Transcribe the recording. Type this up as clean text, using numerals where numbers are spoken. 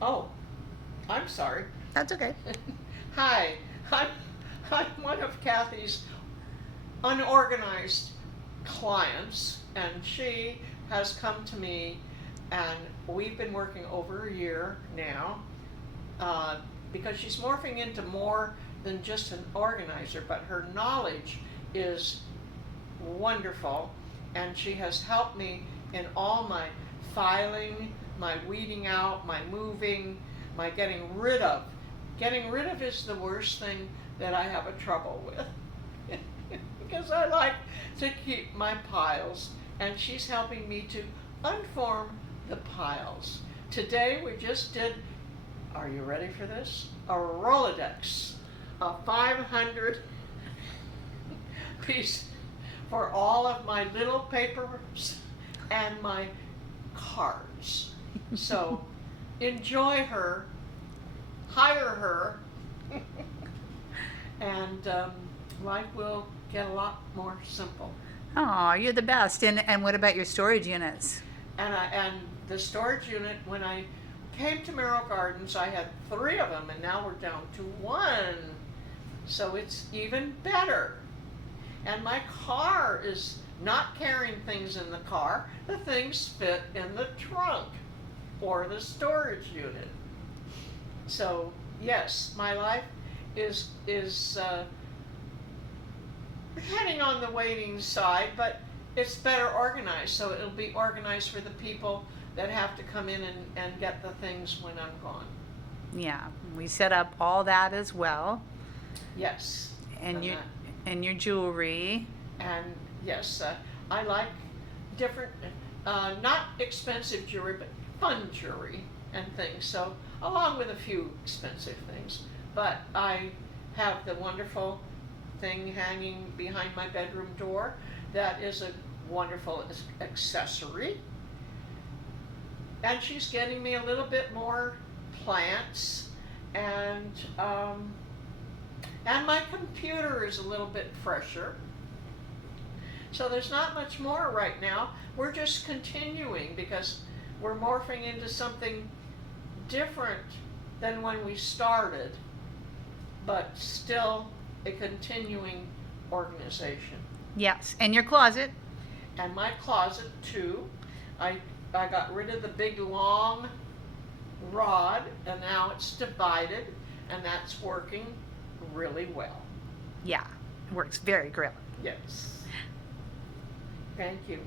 Oh, I'm sorry. That's okay. Hi, I'm, I'm one of Kathy's unorganized clients, and she has come to me, and we've been working over a year now, uh, because she's morphing into more than just an organizer, but her knowledge is wonderful, and she has helped me in all my filing, my weeding out, my moving, my getting rid of. Getting rid of is the worst thing that I have a trouble with because I like to keep my piles, and she's helping me to unform the piles. Today we just did, are you ready for this? A Rolodex, a 500 piece for all of my little papers and my cards. So enjoy her, hire her, and life will get a lot more simple. Oh, you're the best. And what about your storage units? And the storage unit, when I came to Merrill Gardens, I had 3 of them, and now we're down to 1. So it's even better. And my car is not carrying things in the car. The things fit in the trunk or the storage unit. So yes, my life is heading on the waiting side, but it's better organized. So it'll be organized for the people that have to come in and get the things when I'm gone. Yeah, we set up all that as well. Yes. And and your that- and your jewelry. And yes, I like different, not expensive jewelry, but fun jewelry and things. So, along with a few expensive things. But I have the wonderful thing hanging behind my bedroom door that is a wonderful accessory. And she's getting me a little bit more plants, and my computer is a little bit fresher. So there's not much more right now. We're just continuing because we're morphing into something different than when we started, but still a continuing organization. Yes, and your closet. And my closet too, I I got rid of the big long rod, and now it's divided, and that's working really well. Yeah, it works very great. Yes. Thank you.